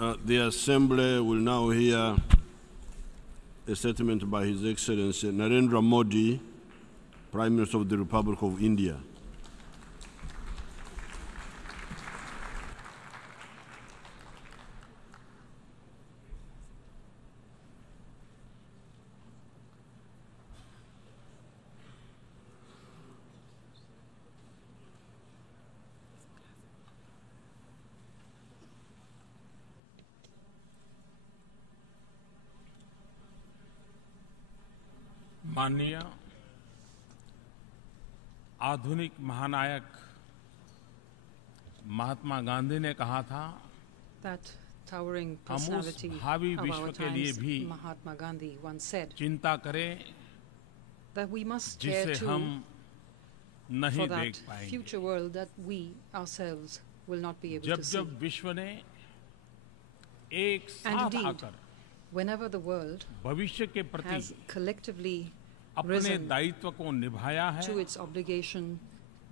The Assembly will now hear a statement by His Excellency Narendra Modi, Prime Minister of the Republic of India. माननीय आधुनिक महानायक महात्मा गांधी ने कहा था that towering हम उस personality भावी of विश्व our के लिए times, भी Mahatma Gandhi, once said चिंता करें that we must care जिसे too हम नहीं for देख that पाएंगे। future world that we ourselves will not be able जब to see. जब विश्व ने एक And साथ indeed, आकर whenever the world भविष्य के प्रति has collectively अपने risen दायित्व को निभाया है, to its obligation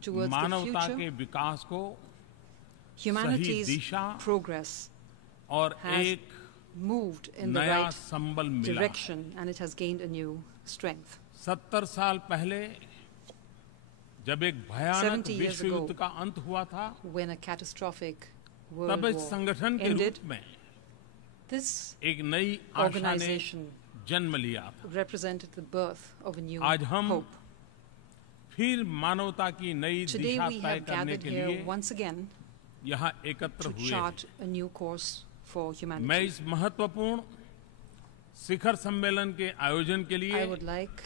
towards the मानवता के future, विकास को सही humanity's दिशा progress और has एक moved in the नया right संबल मिला। direction and it has gained a new strength. 70 साल पहले जब एक भयानक 70 years विश्व ago, युद्ध का अंत हुआ था, When a catastrophic तब world इस war संगठन के ended, रूप में this एक नई आशा ने organization जन्म लिया था। represented the birth of a new आज हम hope. फिर मानवता की नई Today दिशा we तय have करने gathered के here लिए once again यहाँ एकत्र to हुए हैं। chart a new course for मैं humanity. इस महत्वपूर्ण शिखर सम्मेलन के आयोजन के I लिए would like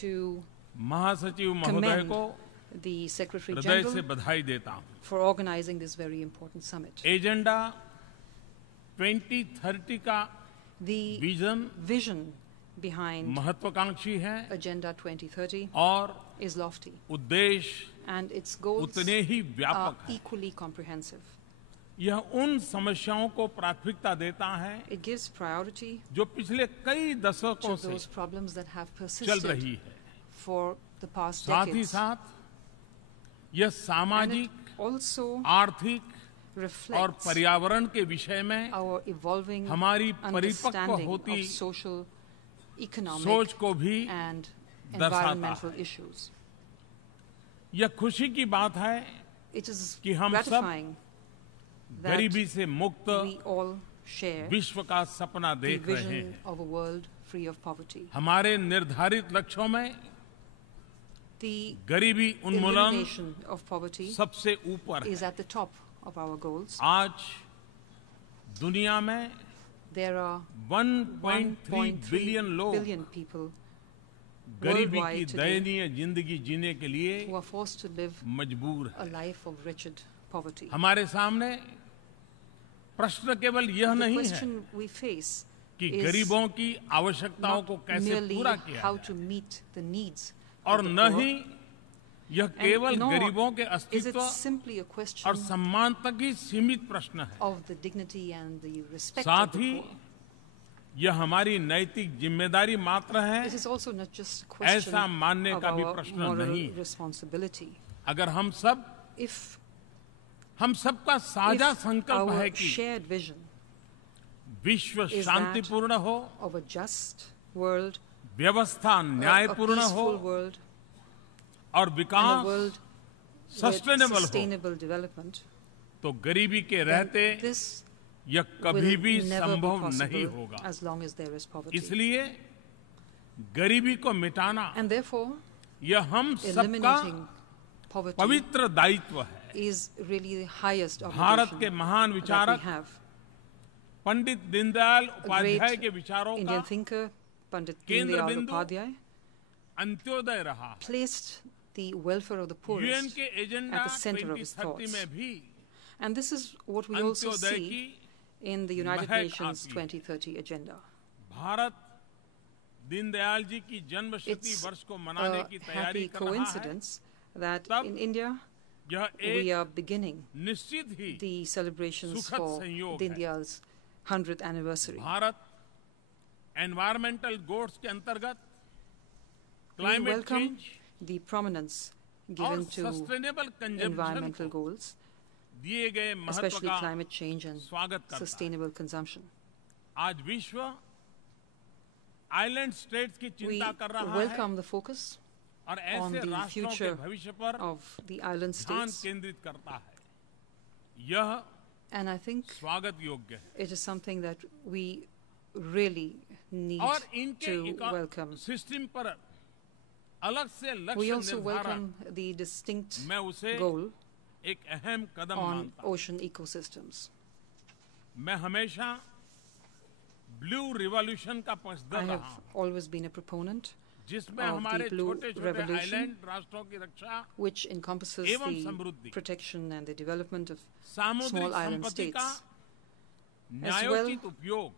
to महासचिव महोदय commend को the Secretary हृदय से General बधाई देता हूँ। for organizing this very important summit. Agenda 2030 का The विजन behind महत्वाकांक्षी है Agenda 2030 और is lofty उद्देश्य and its goals उतने ही are व्यापक है। equally comprehensive. यह उन समस्याओं को प्राथमिकता देता है It gives priority जो पिछले कई to दशकों से those problems that have चल persisted रही है। for the past साथ ही decades. साथ यह And सामाजिक, it also आर्थिक और reflects पर्यावरण के विषय में our evolving हमारी परिपक्व understanding होती of social, economic, सोच को भी and दर्शाता environmental है। issues. यह खुशी की बात है It is कि हम सब gratifying that गरीबी से मुक्त we all share विश्व का सपना the देख रहे vision हैं। of a world free of poverty. हमारे निर्धारित लक्ष्यों में The गरीबी उन्मूलन elimination of poverty सबसे ऊपर is है। at the top of our goals. आज दुनिया में There are 1.3 बिलियन लोग billion people गरीबी की worldwide today दयनीय जिंदगी जीने के लिए who are forced to live मजबूर a हैं। life of wretched poverty. हमारे सामने प्रश्न केवल यह The नहीं है question we face कि is गरीबों की आवश्यकताओं को not कैसे merely पूरा किया how जाए to meet the needs और of the न poor, ही यह and केवल nor गरीबों के is it अस्तित्व simply a और question सम्मान तक ही सीमित प्रश्न है। of the dignity and the respect साथ of the ही poor. यह हमारी नैतिक जिम्मेदारी मात्र है, It is also not just a question ऐसा मानने of का भी our प्रश्न moral नहीं है। responsibility. अगर हम सबका साझा If संकल्प है our कि shared vision विश्व is शांतिपूर्ण हो, of a just world, व्यवस्था a न्यायपूर्ण हो peaceful world, और and a Vikas world with sustainable हो, sustainable development, तो गरीबी के then रहते this यह कभी will भी never be संभव नहीं possible होगा। as long as there is poverty. इसलिए गरीबी को मिटाना And therefore, यह हम सबका eliminating poverty पवित्र दायित्व है। is really the highest Bharat के obligation महान that we विचारक have. पंडित दीनदयाल A उपाध्याय great के विचारों का Indian thinker, Pandit केंद्र Deen Dayal बिंदु Upadhyay, अंत्योदय रहा। placed the welfare of the UN poorest के agenda at the center of his 2030 thoughts. में भी And this is what we also Antyodaya see की in the United महक Nations आती है। 2030 agenda. भारत दीनदयाल जी की जन्म शती It's वर्ष को मनाने a की तैयारी happy कर रहा है। coincidence that तब in India यह we एक are beginning निश्चित ही the celebrations सुखद for संयोग Deen है। Dayal's 100th anniversary. Bharat environmental goals के अंतर्गत We climate welcome change the prominence और given to sustainable consumption environmental को goals दिए गए महत्व especially का climate change and स्वागत करता है। sustainable consumption. आज विश्व आइलैंड स्टेट्स की We चिंता कर रहा है welcome the focus और on ऐसे the राष्ट्रों के future भविष्य पर of the island ध्यान states, केंद्रित करता है। यह and I think स्वागत योग्य है it is something that we really need और इनके to welcome. सिस्टम पर अलग से We लक्ष्य also निर्धारण welcome the distinct मैं उसे goal एक अहम कदम on मानता हूं। ocean ecosystems. मैं हमेशा ब्लू रिवॉल्यूशन का I पक्षधर have रहा हूं, always been a proponent जिसमें of the हमारे blue छोटे छोटे revolution, आइलैंड राष्ट्रों की रक्षा which encompasses एवं the समृद्धि, protection and the development of सामुद्रिक small island संपत्ति का states, न्यायोचित उपयोग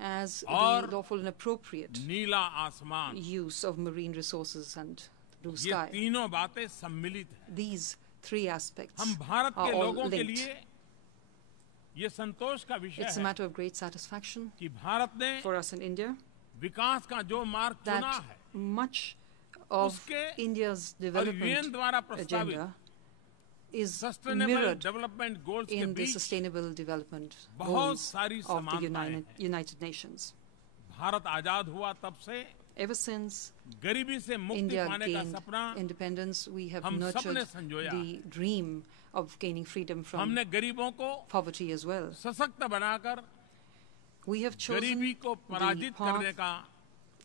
as और the lawful and appropriate नीला आसमान, use of marine resources and blue ये sky. तीनों बातें सम्मिलित हैं। These three aspects हम भारत are के all लोगों के linked. लिए ये संतोष का विषय It's a है matter of great satisfaction कि भारत ने for us in India विकास का जो मार्ग चुना that है much of उसके India's और यूएन development द्वारा प्रस्तावित agenda is sustainable mirrored development goals के in the beach sustainable development बहुत goals सारी of the समानताएं हैं। United Nations. भारत आजाद हुआ तब से Ever since गरीबी से मुक्ति India पाने का gained सपना independence, we have हम सबने nurtured संजोया the dream of gaining freedom from हमने गरीबों को poverty as well. सशक्त बनाकर We have chosen गरीबी को the पराजित करने path का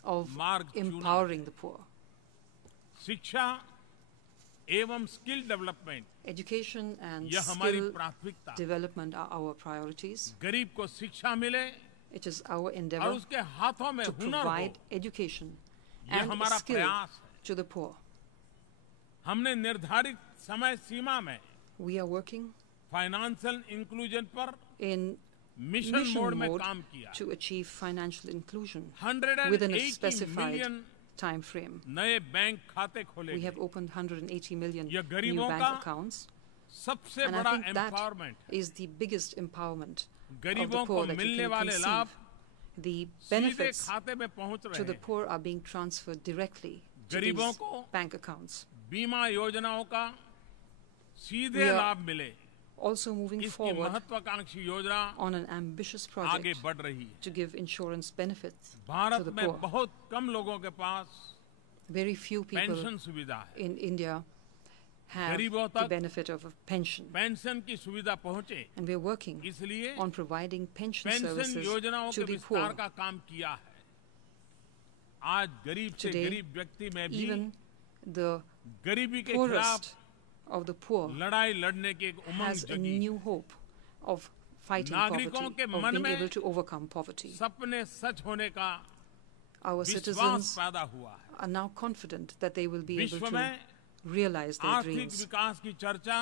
of मार्ग चुना। empowering the poor. शिक्षा एवं स्किल डेवलपमेंट Education and यह हमारी skill प्राथमिकता। development are our priorities. गरीब को शिक्षा मिले It is our और endeavor उसके हाथों में to हुनर हो, provide education ये and हमारा skill प्रयास है। to the poor. हमने निर्धारित समय सीमा में We are working financial inclusion पर in मिशन mission मोड में mode काम किया। to achieve financial inclusion within a 180 specified million time frame. नए बैंक खाते खोले We have गए। opened 180 million यह new गरीबों bank का accounts, सबसे and I बड़ा think that empowerment is the biggest empowerment of the गरीबों को poor that you मिलने can वाले लाभ conceive. The सीधे benefits खाते में पहुंच to रहे the हैं। poor are being transferred directly to गरीबों these को bank accounts. बीमा योजनाओं का सीधे We are लाभ मिले, Also moving इसकी forward महत्वाकांक्षी योजना on an ambitious आगे project बढ़ रही है। to give insurance benefits to Bharat the में poor. बहुत कम लोगों के पास Very few people पेंशन सुविधा है। in India have गरीबों the तक benefit of a pension, pension की सुविधा पहुंचे, and we are working इसलिए on providing pension pension services योजनाओं to के the विस्तार poor. का काम किया है। आज गरीब से Today, गरीब व्यक्ति में भी Even the गरीबी के poorest खिलाफ of the poor लड़ाई लड़ने की एक उमंग has a जगी। new hope of fighting नागरिकों poverty, के of मन being में able to overcome poverty. सपने सच होने का Our विश्वास citizens पैदा हुआ है। are now confident that they will be able विश्व to में realize their आर्थिक dreams. विकास की चर्चा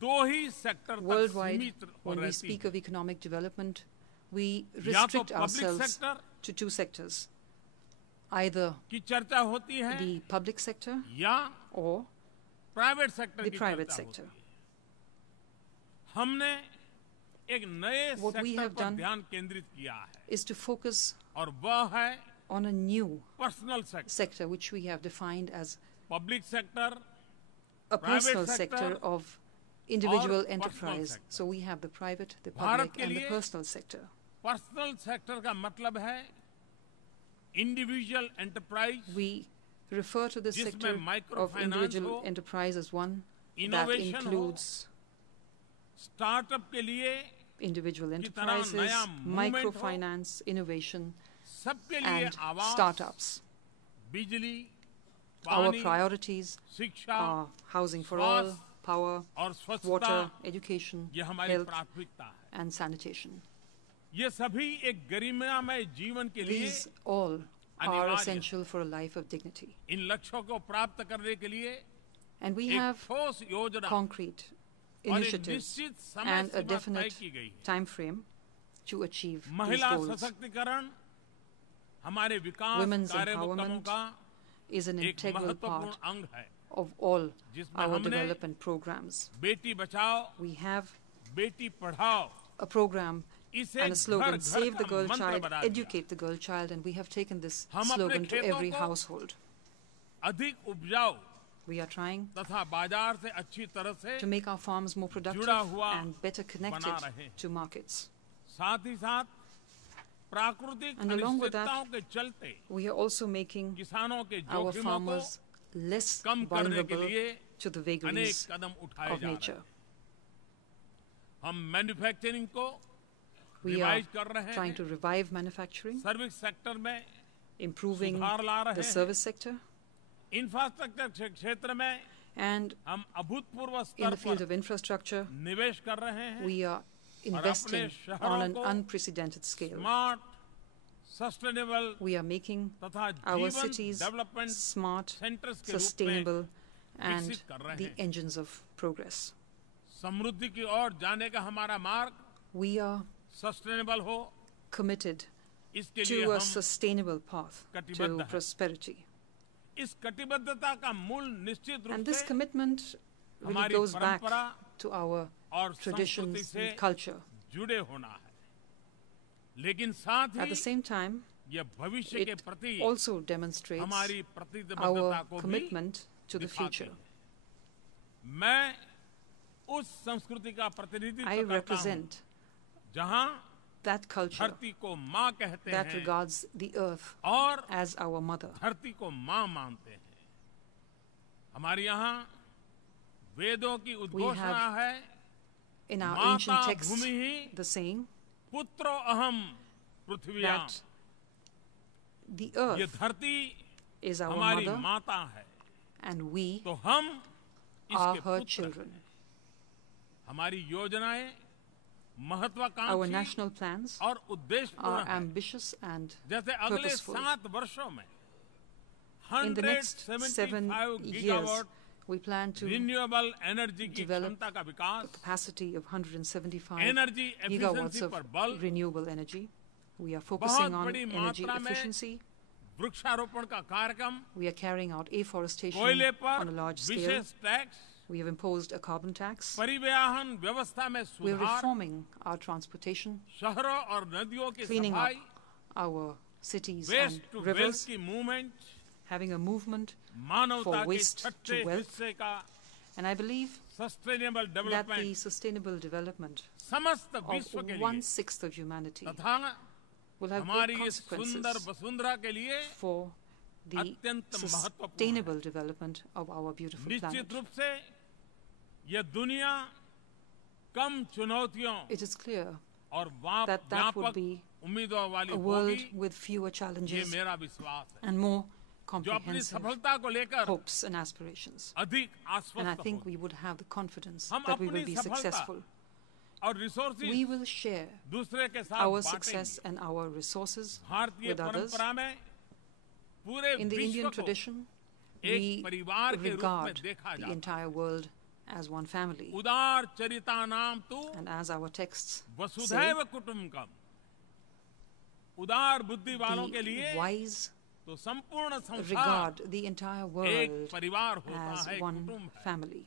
दो ही सेक्टर तक Worldwide, सीमित हो when we रहती speak है। of economic development, we या तो restrict public ourselves sector to two sectors, either की चर्चा होती है the public sector या or प्राइवेट सेक्टर the की private चर्चा sector. होती है। हमने एक नए What we सेक्टर have पर done ध्यान केंद्रित किया है is to focus और वह है on a new personal sector. sector, which we have defined as public sector a Private personal sector sector of individual और personal enterprise. sector. So we have the private, the Bharat public, के and the लिए personal sector. Personal sector का मतलब है individual enterprise, We refer to this जिसमें sector of microfinance individual हो, enterprise as one that innovation हो, includes startup के लिए individual की तरह enterprises, नया movement हो, microfinance, innovation, सबके लिए and आवास, startups. बिजली, Our पानी, priorities शिक्षा are housing for all, स्वास्थ्य power, और स्वच्छता, water, education, ये हमारी health, प्राथमिकता है। and sanitation. ये सभी एक गरिमामय जीवन के लिए These all are अनिवार्य essential for a life of dignity. इन लक्ष्यों को प्राप्त करने के लिए And we एक have ठोस योजना concrete और एक initiatives निश्चित समय and a सीमा तय definite की गई है। time frame to achieve these महिला goals. सशक्तिकरण हमारे विकास Women's कार्यक्रमों empowerment का is an एक integral महत्वपूर्ण part अंग है, of all जिसमें our हमने development programs. Beti Bachao We have Beti Padhao a program इसे and a slogan, घर घर save the का girl मंत्र child, बना दिया। educate the girl child, and we have taken this हम अपने slogan to खेतों every को household. अधिक उपजाऊ We are trying तथा बाजार से अच्छी तरह से to make our farms more productive जुड़ा हुआ and better connected बना रहे हैं। to markets. साथ ही साथ प्राकृतिक And along with that, अनिश्चितताओं के चलते We are also making किसानों के our जोखिमों को farmers less कम करने के vulnerable लिए to the अनेक vagaries कदम उठाए of जा रहे nature. हैं। हम मैन्युफैक्चरिंग को We are रिवाइज कर रहे trying हैं, to revive manufacturing, service sector में improving सुधार ला रहे the हैं, service sector, इंफ्रास्ट्रक्चर क्षेत्र में and हम अभूतपूर्व in स्तर the field पर of infrastructure, निवेश कर रहे हैं। we are investing on an unprecedented scale. Smart, sustainable We are making तथा our जीवन cities डेवलपमेंट smart, सेंटर्स के रूप में sustainable, and विकसित कर रहे the हैं। engines of progress. समृद्धि की ओर जाने का हमारा मार्ग We are सस्टेनेबल हो, committed इसके लिए to a हम sustainable path कटिबद्ध to हैं। prosperity. इस कटिबद्धता का मूल निश्चित रूप And this से commitment really हमारी goes back परंपरा to our और संस्कृति traditions से and culture. जुड़े होना है, लेकिन साथ At the he same time, यह भविष्य के it प्रति also demonstrates हमारी प्रतिबद्धता our को भी commitment to the दिखाती future. है। मैं उस संस्कृति का प्रतिनिधित्व I करता हूँ represent जहाँ that culture धरती को माँ कहते that हैं regards the earth और as our mother. धरती को माँ मानते हैं। हमारे यहाँ वेदों की उद्घोषणा have है, In our माता ancient texts, Bhumi he the saying पुत्रो अहम पृथ्व्याम। that the ये earth धरती is our हमारी mother माता है, and we तो हम are इसके her पुत्र children. हैं। हमारी योजनाएं Our महत्वाकांक्षी national plans और उद्देश्यपूर्ण are हैं। ambitious and जैसे अगले purposeful. 7 वर्षों में In the next 7 175 years, gigawatt we plan to renewable energy की develop क्षमता का विकास, capacity of 175 energy gigawatts efficiency of पर बल, renewable energy. We are बहुत focusing on बड़ी energy मात्रा में efficiency. वृक्षारोपण का कार्यक्रम, We are carrying out afforestation कोयले पर on a large scale. विशेष tax, We have imposed a carbon tax. परिवहन व्यवस्था में We are सुधार, reforming our transportation, शहरों और नदियों की cleaning up सफाई, our cities waste and to wealth rivers, की मूवमेंट, having a movement मानवता for के waste छठे to wealth. हिस्से का And I believe sustainable that the development sustainable development समस्त of विश्व के लिए 1/6 of humanity तथा will have हमारी great इस सुंदर consequences वसुंधरा के लिए for the अत्यंत महत्वपूर्ण sustainable development of our beautiful निश्चित planet. रूप से यह दुनिया कम चुनौतियों It is clear और that would व्यापक be उम्मीदों वाली a world होगी, with fewer ये challenges मेरा विश्वास है, and more जो अपनी comprehensive सफलता को लेकर hopes and aspirations. अधिक And I आश्वस्त think होगी we would have the confidence हम that we अपनी will be सफलता successful. और रिसोर्सेज We will share दूसरे के साथ our बांटेंगे। success and our resources भारतीय with others. परंपरा में पूरे In the विश्व Indian को tradition, एक we परिवार के रूप में regard देखा the जाता है। entire world as one family. उदार चरिता नाम तू And as our texts say, वसुधैव कुटुंबकम। उदार बुद्धि वालों के the लिए wise तो संपूर्ण संसार regard the entire एक world परिवार होता as है, एक one कुटुंब है। family.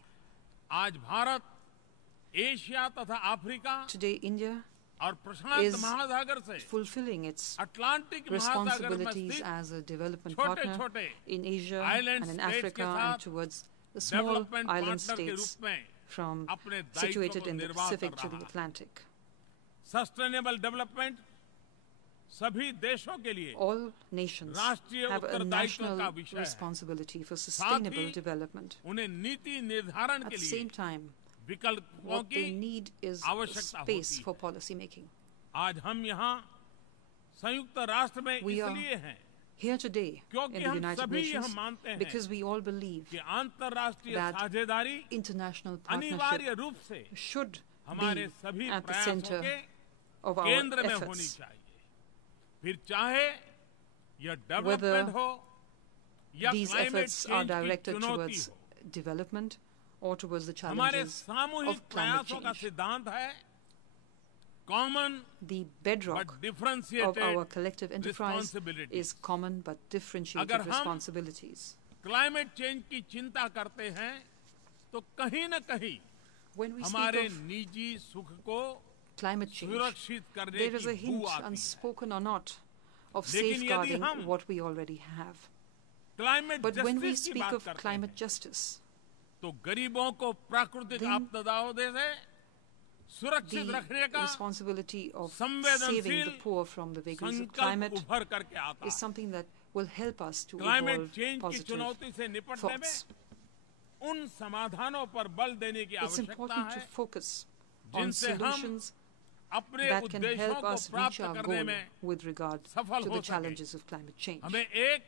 आज भारत एशिया तथा अफ्रीका Today, India और प्रशांत is महासागर से fulfilling its अटलांटिक महासागर में responsibilities स्थित as a development छोटे partner छोटे in Asia island and in states Africa के साथ and towards the small development island partner के states रूप में from अपने दायित्व situated को in the निर्वाह Pacific कर to the रहा है। Atlantic. सस्टेनेबल डेवलपमेंट सभी देशों के लिए All nations राष्ट्रीय have a उत्तरदायित्व national का विषय है। responsibility for साथ sustainable ही development. उन्हें नीति निर्धारण At के the लिए same time, विकल्पों what they की need is आवश्यकता space होती है। for policy making. आज हम यहाँ संयुक्त राष्ट्र में We are इसलिए हैं Here today क्योंकि in the हम United सभी यह Nations मानते हैं because we all believe कि अंतर्राष्ट्रीय that साझेदारी international अनिवार्य partnership रूप से should हमारे be सभी at the प्रयासों center के of our केंद्र में होनी efforts. चाहिए। फिर चाहे यह Whether डेवलपमेंट हो या These climate efforts are change की directed चुनौती towards हो। development or towards the हमारे challenges सामूहिक of climate प्रयासों का change. सिद्धांत है common The but bedrock of differentiated our collective enterprise responsibility. is common but differentiated अगर हम responsibilities. क्लाइमेट चेंज की चिंता करते हैं तो कहीं न कहीं When we speak हमारे of निजी सुख को climate change, सुरक्षित करने there is की a hint, बू आती है। unspoken or not, of लेकिन यदि safeguarding हम what we already have. Climate But when we justice की speak बात of करते climate हैं justice, तो गरीबों को प्राकृतिक then आपदाओं से सुरक्षित रखने the का responsibility of saving संवेदनशील the poor from the vagaries of संकल्प climate उभर करके आता is है। something that will help us to climate evolve change की positive चुनौती से निपटने thoughts. में उन समाधानों पर बल देने की It's आवश्यकता important to है focus on जिनसे हम solutions अपने that can उद्देश्यों help को us reach प्राप्त our करने goal में with regard सफल to हो the सके। challenges of climate change. हमें एक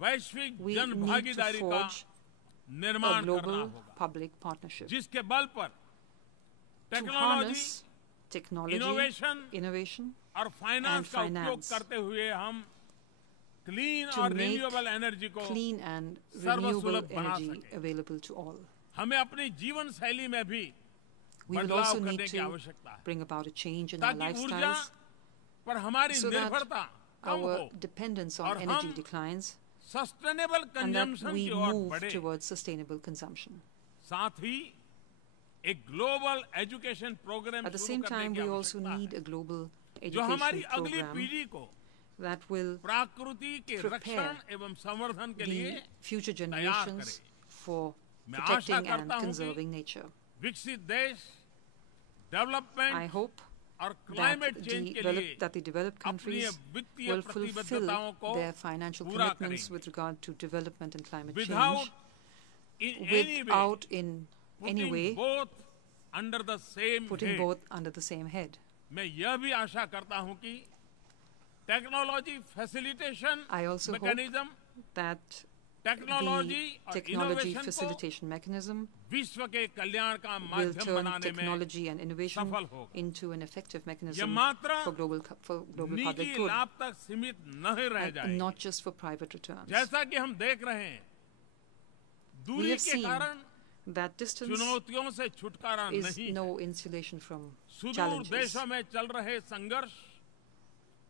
वैश्विक We जन need to भागीदारी का forge a निर्माण करना global होगा public partnership जिसके बल पर to technology harness technology, innovation, और फाइनेंस का उपयोग finance करते हुए हम क्लीन to और make रिन्यूएबल एनर्जी को clean and सर्वसुलभ renewable बना energy सके। available to all. हमें अपनी जीवन शैली में भी We will बदलाव also करने need की to आवश्यकता है bring about a change in our ताकि ऊर्जा lifestyles पर हमारी so that निर्भरता कम our हो dependence और on energy हम declines sustainable and that consumption we की ओर move बढ़े। towards sustainable consumption. साथ ही एक global education programme At the शुरू same करने time, की we also आवश्यकता need है a global जो हमारी education अगली program पीढ़ी को that will प्रकृति के prepare रक्षण एवं संवर्धन के लिए the future तैयार generations करे। for मैं आशा protecting and करता हूं कि conserving nature. विकसित देश I डेवलपमेंट hope और that क्लाइमेट चेंज के लिए the developed अपनी countries वित्तीय will fulfill प्रतिबद्धताओं को their financial पूरा commitments करेंगे with regard to development and climate without change in any way without in any putting way both under the same putting head। both under the same head. मैं यह भी आशा करता हूं कि technology facilitation I also hope mechanism that technology the और technology innovation को facilitation mechanism विश्व के कल्याण का will माध्यम turn बनाने में technology and innovation सफल होगा। into an effective यह mechanism मात्र for global public निजी good लाभ तक सीमित नहीं रह and जाए not just for private returns. जैसा कि हम देख रहे हैं We दूरी have के seen कारण that distance चुनौतियों से छुटकारा is नहीं no है। insulation from सुदूर challenges. देशों में चल रहे संघर्ष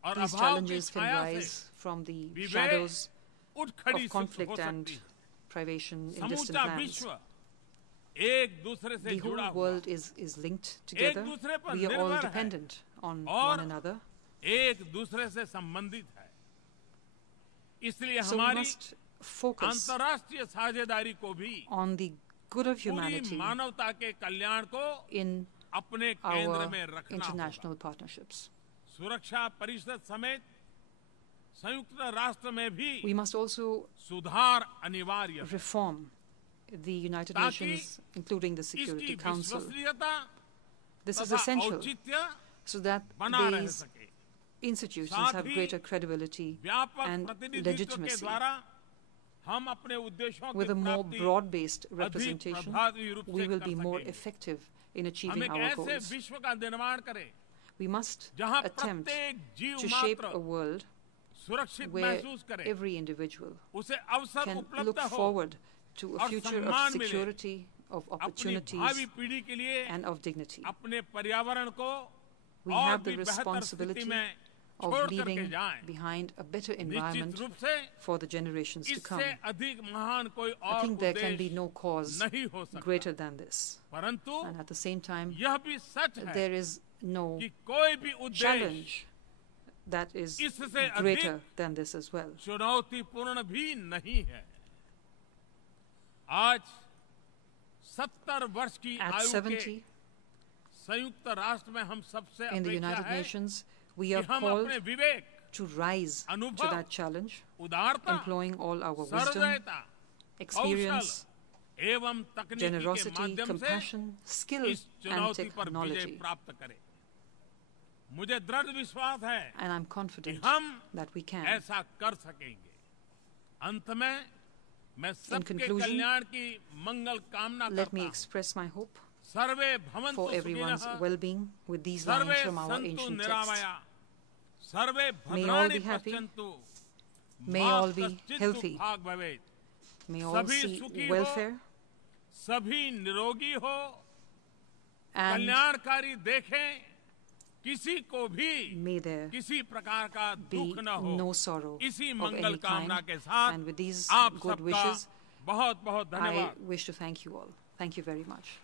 और These अभाव की challenges can छाया rise से from the विवेक shadows उठ खड़ी of हो conflict सकती and है। privation in distant समूचा lands. विश्व एक दूसरे से The जुड़ा whole हुआ world is linked together. दूसरे पर We are all निर्भर है dependent on और one another. एक दूसरे से संबंधित है। इसलिए So we हमारी must focus अंतर्राष्ट्रीय साझेदारी को भी on the good of पूरी humanity मानवता के कल्याण को in अपने केंद्र our में रखना होगा। international partnerships. सुरक्षा परिषद समेत संयुक्त राष्ट्र में भी We must also सुधार अनिवार्य है reform the United ताकि Nations, including the इसकी Security Council. विश्वसनीयता This is तथा essential औचित्य so that बना रह these सके। institutions साथ have ही greater credibility व्यापक and प्रतिनिधित्व के legitimacy. द्वारा हम अपने उद्देश्यों With की a more प्राप्ति broad-based अधिक representation, प्रभावी रूप we से will कर be more सकेंगे। effective in हम achieving एक our ऐसे goals. विश्व का निर्माण करें We must जहां attempt प्रत्येक जीव to shape मात्र a world सुरक्षित where महसूस करे, every individual उसे अवसर can उपलब्ध look हो forward to a और future of सम्मान मिले। security, of अपनी opportunities, भावी पीढ़ी के लिए and of dignity. अपने पर्यावरण को We और have the भी बेहतर स्थिति responsibility में of छोड़ करके leaving जाएं। behind a better निश्चित environment रूप से for the generations to come. इससे अधिक महान कोई I और think there can be उद्देश्य no cause नहीं हो सकता। greater than this. परंतु And at the same time, यह भी सच है there is no कि कोई भी उद्देश्य challenge that is इससे greater अधिक than this as well. चुनौतीपूर्ण भी नहीं है। आज 70 वर्ष की At आयु के 70, संयुक्त राष्ट्र में हम सबसे in the अपेक्षा United है Nations, we कि are हम called अपने विवेक, to rise to अनुभव, that challenge, उदारता, employing all our wisdom, सहृदयता, experience, कौशल एवं तकनीकी के generosity, माध्यम से compassion, skill, इस and चुनौती पर विजय technology. प्राप्त करें। मुझे दृढ़ विश्वास है And I'm कि confident हम that we can. ऐसा कर सकेंगे। अंत में मैं सबके conclusion, कल्याण की मंगल कामना Let me करता हूँ। express my hope सर्वे भवन्तु for everyone's सुखिनः, well-being with these survey lines from our सन्तु ancient text. निरामया, सर्वे May all भद्राणि be happy. पश्यन्तु, May मा all be कश्चित् healthy. दुःखाग् भवेत्। May all सभी see सुखी हो, welfare सभी निरोगी हो, and कल्याणकारी देखें, किसी को भी may there किसी प्रकार का be दुख न हो। no sorrow इसी of मंगल any कामना kind. के साथ And with these आप good सबका wishes, बहुत बहुत I धन्यवाद। wish to thank you all. Thank you very much.